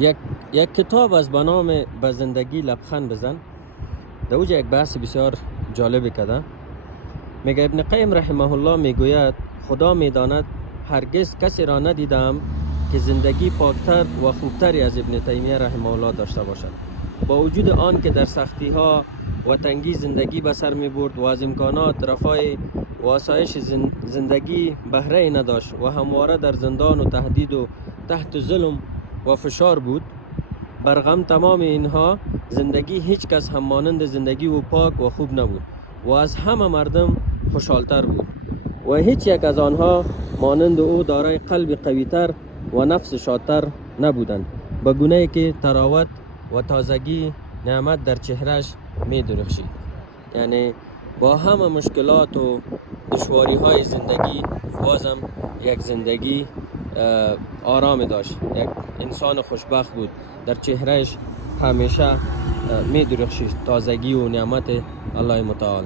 یک کتاب از به نام به زندگی لبخند بزن، در اوجه یک بحث بسیار جالب کرده. میگه ابن قیم رحمه الله میگوید خدا میداند هرگز کسی را ندیدم که زندگی پاکتر و خوبتری از ابن تیمیه رحمه الله داشته باشد، با وجود آن که در سختی ها و تنگی زندگی به سر می برد و از امکانات رفاه و آسایش زندگی بهره ای نداشت و همواره در زندان و تهدید و تحت ظلم و فشار بود. برغم تمام اینها زندگی هیچ کس هم مانند زندگی و پاک و خوب نبود و از همه مردم خوشحالتر بود و هیچ یک از آنها مانند او دارای قلب قویتر و نفس شادتر نبودند، به گونه‌ای که تراوت و تازگی نعمت در چهرش می درخشید. یعنی با همه مشکلات و دشواری های زندگی بازم یک زندگی آرام داشت، یک انسان خوشبخت بود، در چهرهش همیشه می درخشید تازگی و نعمت الله متعال.